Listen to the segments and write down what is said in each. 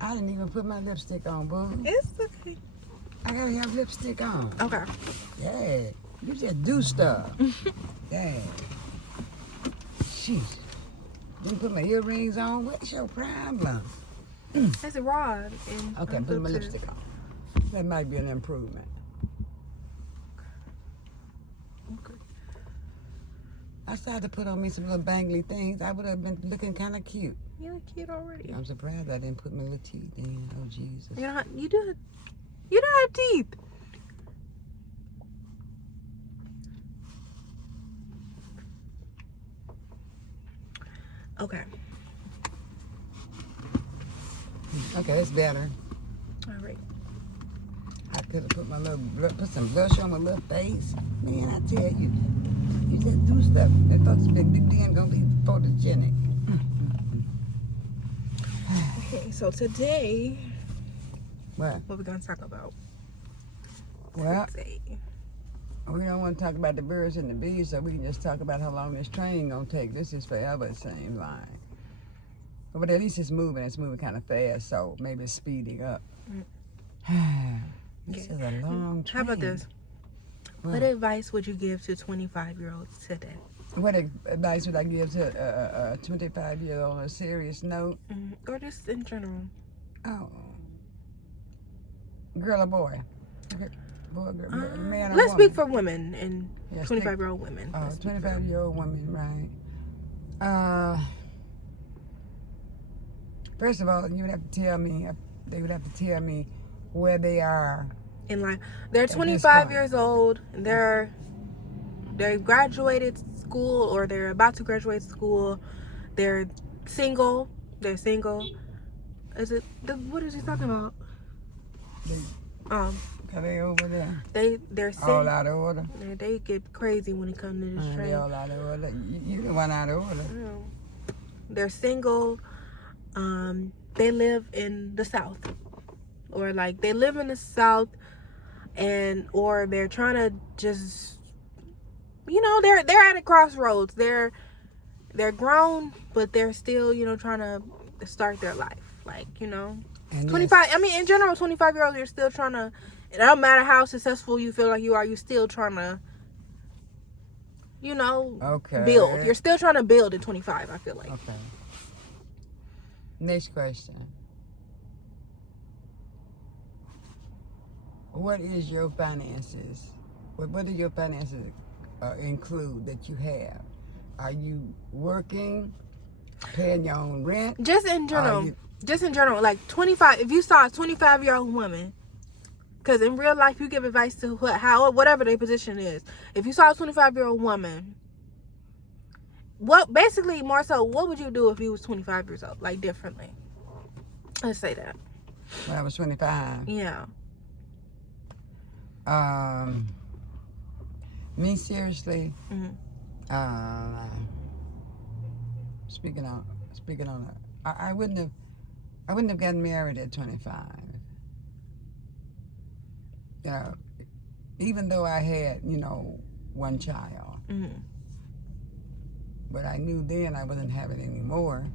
I didn't even put my lipstick on, boo. It's okay. I gotta have lipstick on. Okay. Yeah. You just do stuff. Yeah. Jeez. Didn't put my earrings on. What's your problem? That's a rod. And Okay, put my lipstick on. That might be an improvement. Okay. I started to put on me some little bangly things. I would have been looking kind of cute. You look cute already. I'm surprised I didn't put my little teeth in. Oh, Jesus. You don't have teeth. Okay. Okay, that's better. All right. I could have put some blush on my little face. Man, I tell you, you just do stuff. That folks big then gonna be photogenic. Okay, so today, What we gonna talk about? Well, Today. we don't want to talk about the birds and the bees, so we can just talk about how long this train gonna take. This is forever, it seems like. But at least it's moving. It's moving kind of fast, so maybe it's speeding up. This is a long train. How about this? What advice would you give to 25-year-olds today? What advice would I give to a 25-year-old on a serious note? Or just in general? Oh. Girl or boy? Boy, girl, man or let's woman? speak for women and 25-year-old women. Oh, 25-year-old women, right. First of all, you would have to tell me, they would have to tell me where they are. In life. They're 25 years old. They graduated school or they're about to graduate school. They're single. What is he talking about? Are they over there? They're single. All out of order? They get crazy when it comes to this train. They all out of order. You the one out of order. They're single. They live in the South. Or like they live in the South or they're trying to just they're at a crossroads. They're grown, but they're still, trying to start their life. Like, and 25, in general, 25-year-olds, you're still trying to, it don't matter how successful you feel like you are, you're still trying to, build. You're still trying to build at 25, I feel like. Okay. Next question. What is your finances? What do your finances include that you have? Are you working, paying your own rent? Just in general, like 25. If you saw a 25-year-old woman, because in real life you give advice to whatever their position is. If you saw a 25-year-old woman, what would you do if you was 25 years old? Like differently. Let's say that. When I was 25. Yeah. Me seriously. Speaking on that, I wouldn't have gotten married at 25. Even though I had one child, but I knew then I wasn't having any more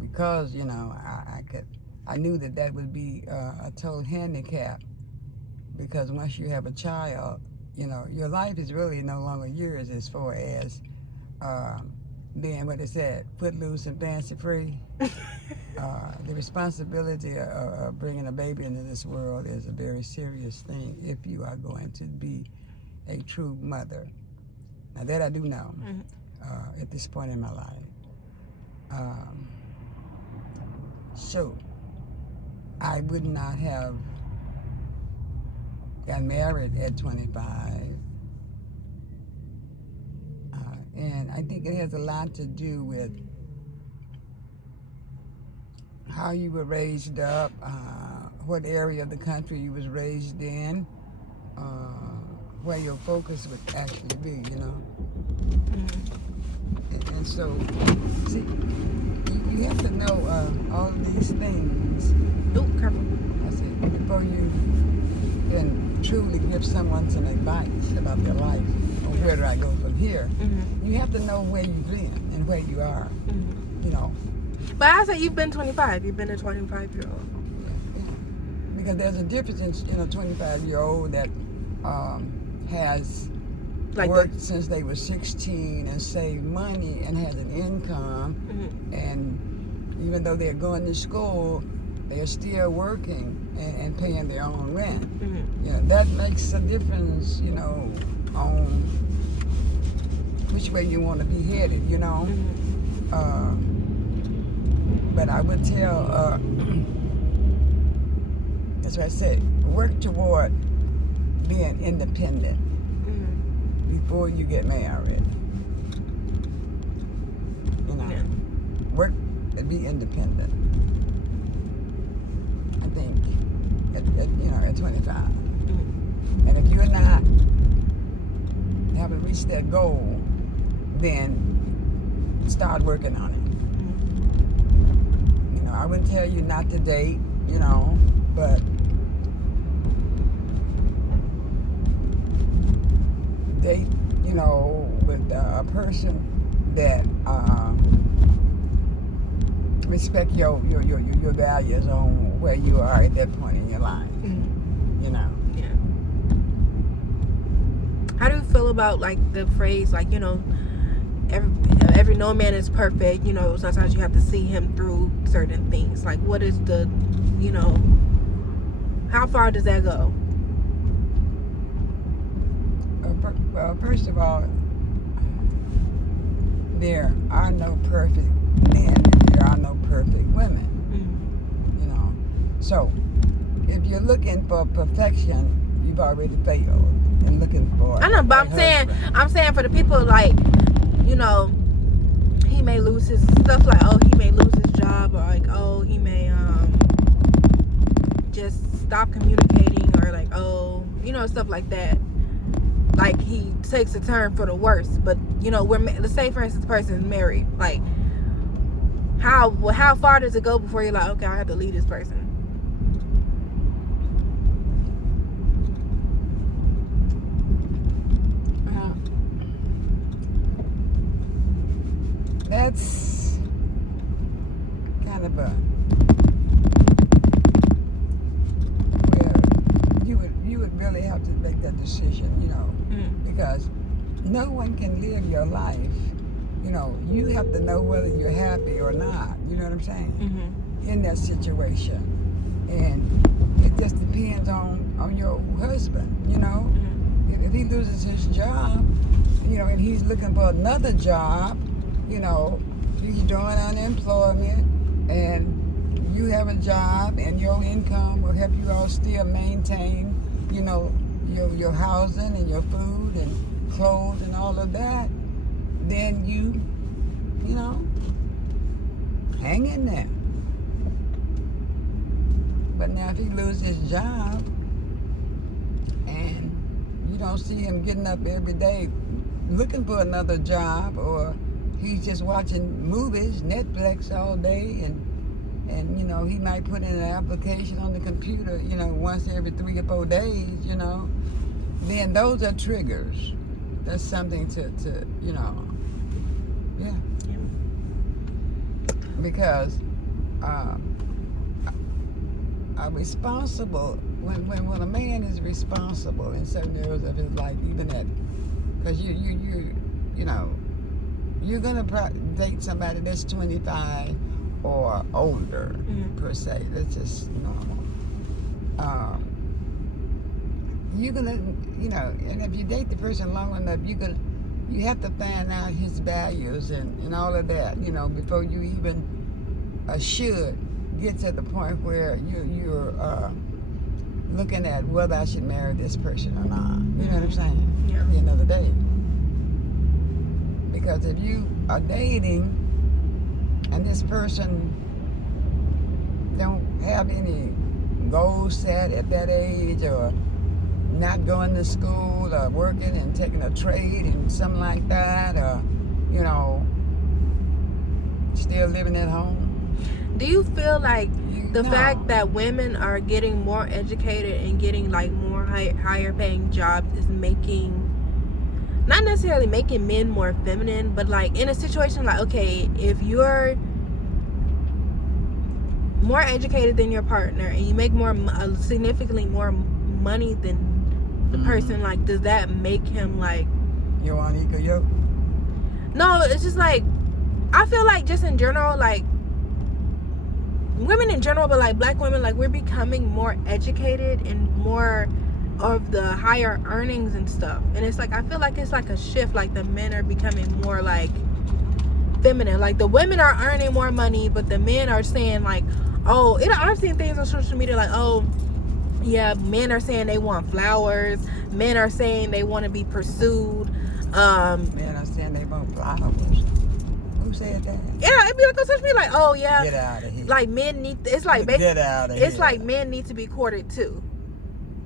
because I knew that would be a total handicap. Because once you have a child, your life is really no longer yours as far as being, what is that, footloose and fancy free. The responsibility of bringing a baby into this world is a very serious thing if you are going to be a true mother. Now that I do know at this point in my life. So I would not have got married at 25. And I think it has a lot to do with how you were raised up, what area of the country you was raised in, where your focus would actually be, And so, see, you have to know all of these things. Oh, careful. I said, before you can truly give someone some advice about their life or where do I go from here, you have to know where you've been and where you are. But I say you've been 25. You've been a 25-year-old. Yeah. Because there's a difference in a 25-year-old that has Like worked since they were 16 and saved money and has an income, and even though they're going to school, they're still working and paying their own rent. You know, that makes a difference, you know, on which way you want to be headed, you know. But I would tell, that's what I said, work toward being independent before you get married. You know, work and be independent. I think, at 25. And if you're not haven't reached that goal, then start working on it. You know, I wouldn't tell you not to date, you know, but date, you know, with a person that respect your values on where you are at that point in your life. You know. Yeah. How do you feel about like the phrase, like, you know, every no man is perfect, you know, sometimes you have to see him through certain things. Like, what is the, you know, how far does that go? Well, first of all, there are no perfect men and there are no perfect women. You know, so if you're looking for perfection, you've already failed. And looking for, I know, but I'm saying for the people, like, you know, he may lose his stuff, like, oh, he may lose his job, or like, oh, he may just stop communicating, or like, oh, you know, stuff like that. Like, he takes a turn for the worse. But, you know, let's say, for instance, the person is married. Like, how far does it go before you're like, okay, I have to leave this person? That's kind of you would really have to make that decision, you know, because no one can live your life. You know, you have to know whether you're happy or not. You know what I'm saying? In that situation, and it just depends on your husband. You know, if he loses his job, you know, and he's looking for another job. You know, he's doing unemployment, and you have a job, and your income will help you all still maintain, you know, your housing and your food and clothes and all of that. Then you know, hang in there. But now if he loses his job, and you don't see him getting up every day looking for another job, or he's just watching movies, Netflix all day, and you know, he might put in an application on the computer, you know, once every 3 or 4 days, you know, then those are triggers. That's something to you know, yeah. Because a responsible, when a man is responsible in certain areas of his life, even that, because you know, you're gonna date somebody that's 25 or older, per se. That's just normal. You're gonna, you know, and if you date the person long enough, you have to find out his values and all of that, you know, before you even should get to the point where you're looking at whether I should marry this person or not. You know what I'm saying? Yeah. At the end of the day. Because if you are dating and this person don't have any goals set at that age, or not going to school, or working and taking a trade and something like that, or, you know, still living at home. Do you feel like the fact that women are getting more educated and getting like more higher paying jobs is making, not necessarily making men more feminine, but like in a situation like, okay, if you're more educated than your partner and you make significantly more money than the person, like, does that make him like you on equal yoke? No, it's just like, I feel like just in general, like women in general, but like black women, like we're becoming more educated and more of the higher earnings and stuff, and it's like I feel like it's like a shift, like the men are becoming more like feminine, like the women are earning more money, but the men are saying like, oh, I've seen things on social media like, oh yeah, men are saying they want flowers, men are saying they want to be pursued, men are saying they want flowers. Who said that? Yeah, it'd be like on social media like, oh yeah, get out of here, like men need, it's like get out of here, it's like men need to be courted too.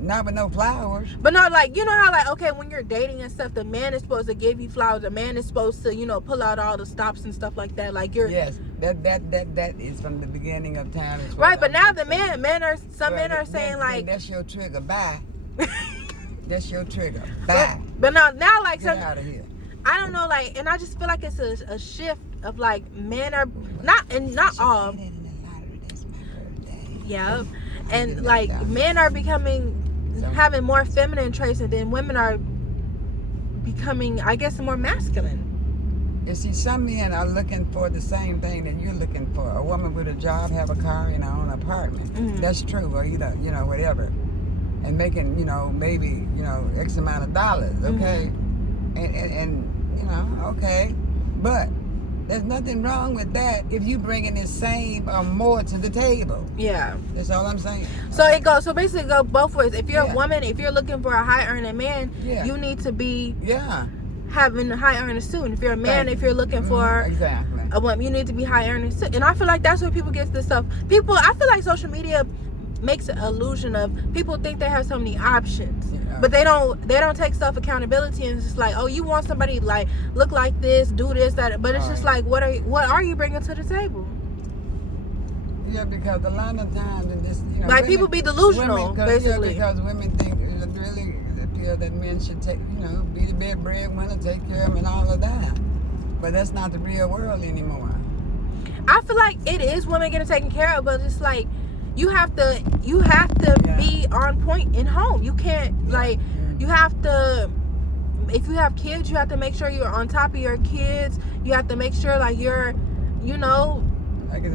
Not with no flowers. But no, like, you know how, like, okay, when you're dating and stuff, the man is supposed to give you flowers. The man is supposed to, you know, pull out all the stops and stuff like that. Like, you're... Yes, that is from the beginning of time. Right, but now the men are saying, like... That's your trigger, bye. That's your trigger, bye. But now, like... Get out of here. I don't know, like, and I just feel like it's a shift of, like, men are... Not all... Yeah. And, like, men are having more feminine traits, and then women are becoming, I guess, more masculine. You see, some men are looking for the same thing that you're looking for. A woman with a job, have a car, and her own apartment. Mm-hmm. That's true, or either, you know, whatever. And making, you know, maybe, you know, X amount of dollars, okay? Mm-hmm. And you know, okay. But there's nothing wrong with that if you bringing the same or more to the table. Yeah. That's all I'm saying. So basically it go both ways. If you're a woman, if you're looking for a high earning man, you need to be having a high earning too. And if you're a man, if you're looking for a woman, you need to be high earning too. And I feel like that's where people get this stuff. I feel like social media makes an illusion of, people think they have so many options, but they don't take self accountability, and it's just like, oh, you want somebody like look like this, do this, that, but it's just like, what are you bringing to the table? Yeah, because a lot of times in this, you know, like, women, people be delusional, basically. Because women think it really appears that men should take, you know, be the bed breadwinner, take care of them and all of that, but that's not the real world anymore. I feel like it is women getting taken care of, but it's like, you have to be on point in home. You can't, like, you have to, if you have kids, you have to make sure you're on top of your kids. You have to make sure, like, you're, you know,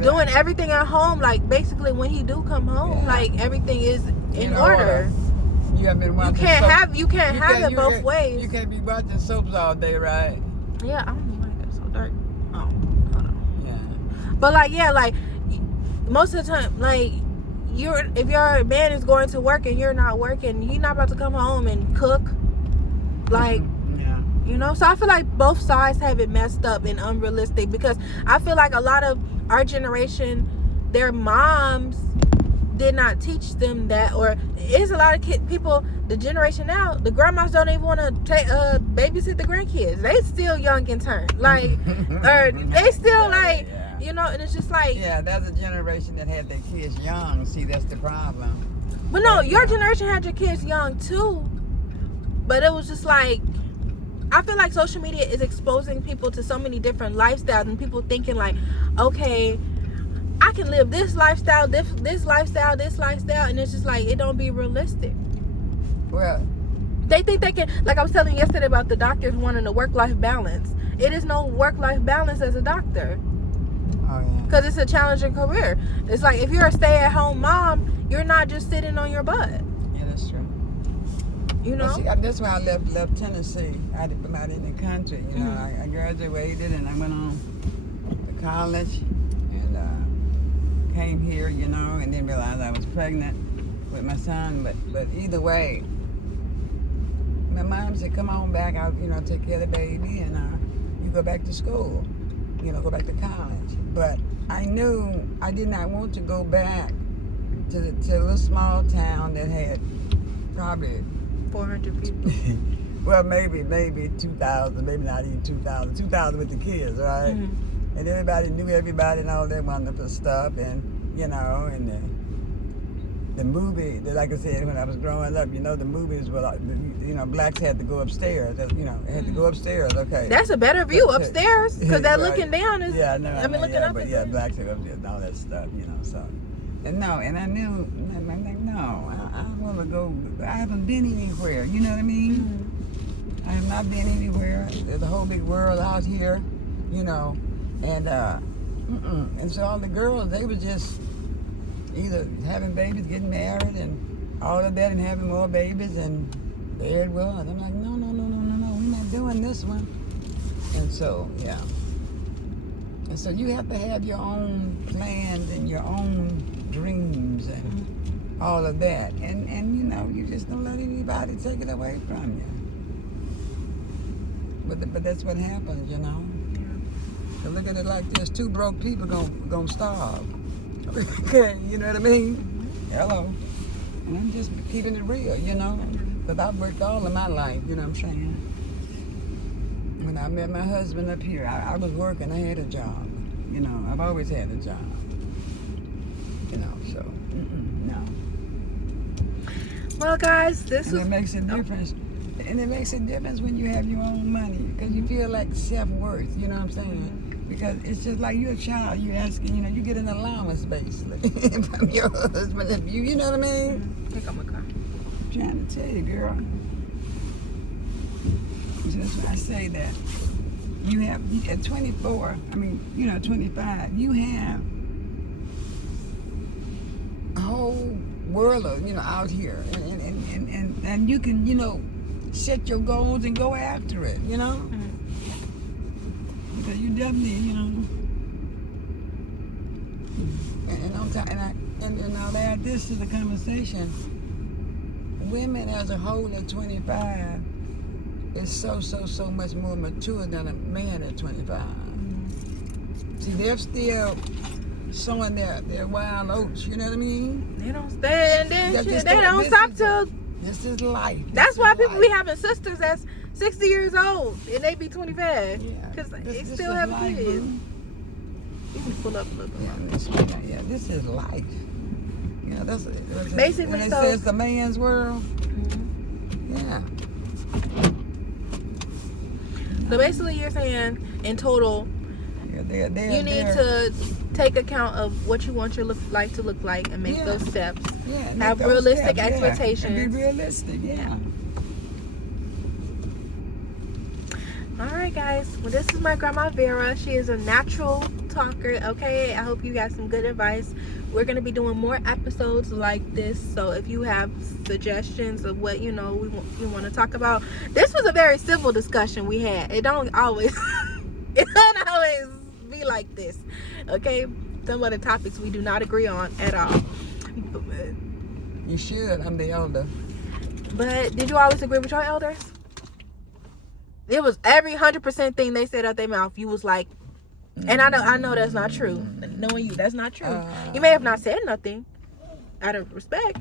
doing everything at home. Like, basically, when he do come home, like, everything is in order. You have been watching. You can't have it both ways. You can't be watching soaps all day, right? Yeah, I don't know why it got so dark. Oh, hold on. Yeah. But like, yeah, like, most of the time, like, if your man is going to work and you're not working, he's not about to come home and cook, like, you know. So I feel like both sides have it messed up and unrealistic, because I feel like a lot of our generation, their moms did not teach them that, or it's a lot of people, the generation now, the grandmas don't even want to babysit the grandkids. They still young and turned, like, or they still like. You know, and it's just like... Yeah, that's a generation that had their kids young. See, that's the problem. But no, your generation had your kids young too. But it was just like... I feel like social media is exposing people to so many different lifestyles, and people thinking like, okay, I can live this lifestyle, this lifestyle, and it's just like, it don't be realistic. Well... They think they can... Like I was telling you yesterday about the doctors wanting a work-life balance. It is no work-life balance as a doctor. Because it's a challenging career. It's like, if you're a stay-at-home mom, you're not just sitting on your butt. Yeah, that's true. You know? See, that's why I left Tennessee. I did come out in the country. You know, I graduated and I went on to college and came here, you know, and then realized I was pregnant with my son. But either way, my mom said, come on back. I'll, you know, take care of the baby, and you go back to school. You know, go back to college. But I knew I did not want to go back to a little small town that had probably 400 people. Well, maybe 2,000, maybe not even 2,000. 2,000 with the kids, right? Mm-hmm. And everybody knew everybody and all that wonderful stuff, and you know, and the movie, like I said, when I was growing up, the movies were like, blacks had to go upstairs. Had to go upstairs. Okay. That's a better view upstairs, because that right. looking down is. Yeah, no, looking up. But blacks are upstairs and all that stuff, So, and I knew, I'm like, no, I want to go. I haven't been anywhere. You know what I mean? Mm-hmm. I have not been anywhere. There's a whole big world out here, and so all the girls, they were just either having babies, getting married, and all of that, and having more babies, and there it was. I'm like, no, we're not doing this one. And so, yeah. And so you have to have your own plans and your own dreams and all of that. And you just don't let anybody take it away from you. But that's what happens, So look at it like this: 2 broke people gonna starve. Okay, you know what I mean? Hello. And I'm just keeping it real, because I've worked all of my life, you know what I'm saying? When I met my husband up here, I was working, I had a job. I've always had a job. So, no. Well, guys, it makes a difference. And it makes a difference when you have your own money, because you feel like self-worth, you know what I'm saying? Because it's just like you're a child, you're asking, you get an allowance basically from your husband. You know what I mean? Pick up my car. I'm trying to tell you, girl. So that's why I say that. You have, at 24, 25, you have a whole world of, out here. And you can, set your goals and go after it, Because you definitely, and I'll add this to the conversation. Women as a whole at 25 is so much more mature than a man at 25. See, they're still sowing their wild oats, you know what I mean? They don't stand there. They don't stop till. This is life. That's why people be having sisters that's 60 years old and they be 25. Because they still have kids. Boo. You can pull up a little bit. Yeah, this is life. That's basically when they say it's the man's world. Mm-hmm. Yeah. So basically, you're saying in total, you need to take account of what you want your life to look like and make those steps. Yeah, have realistic expectations. And be realistic. Yeah. All right, guys. Well, this is my Grandma Vera. She is a natural talker. Okay, I hope you got some good advice. We're gonna be doing more episodes like this. So if you have suggestions of what you want to talk about, this was a very civil discussion we had. It don't always be like this. Okay, some of the topics we do not agree on at all. You should. I'm the elder. But did you always agree with your elders? It was every 100% thing they said out their mouth. You was like, and I know that's not true. Knowing you, that's not true. You may have not said nothing out of respect.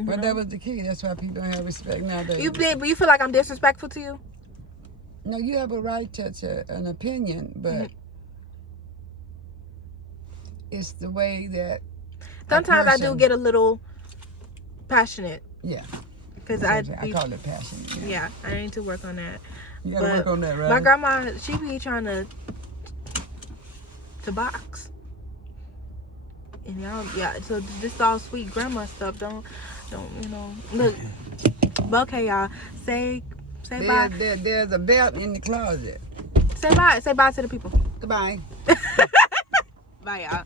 But that was the key. That's why people don't have respect nowadays. You feel like I'm disrespectful to you? No, you have a right to an opinion, but it's the way that sometimes I do get a little passionate. Yeah. Because I call it passion. Yeah, I need to work on that. You gotta work on that, right? My grandma, she be trying to box. And y'all, so this all sweet grandma stuff. Don't look. Okay, y'all. Say bye. There's a belt in the closet. Say bye. Say bye to the people. Goodbye. Bye, y'all.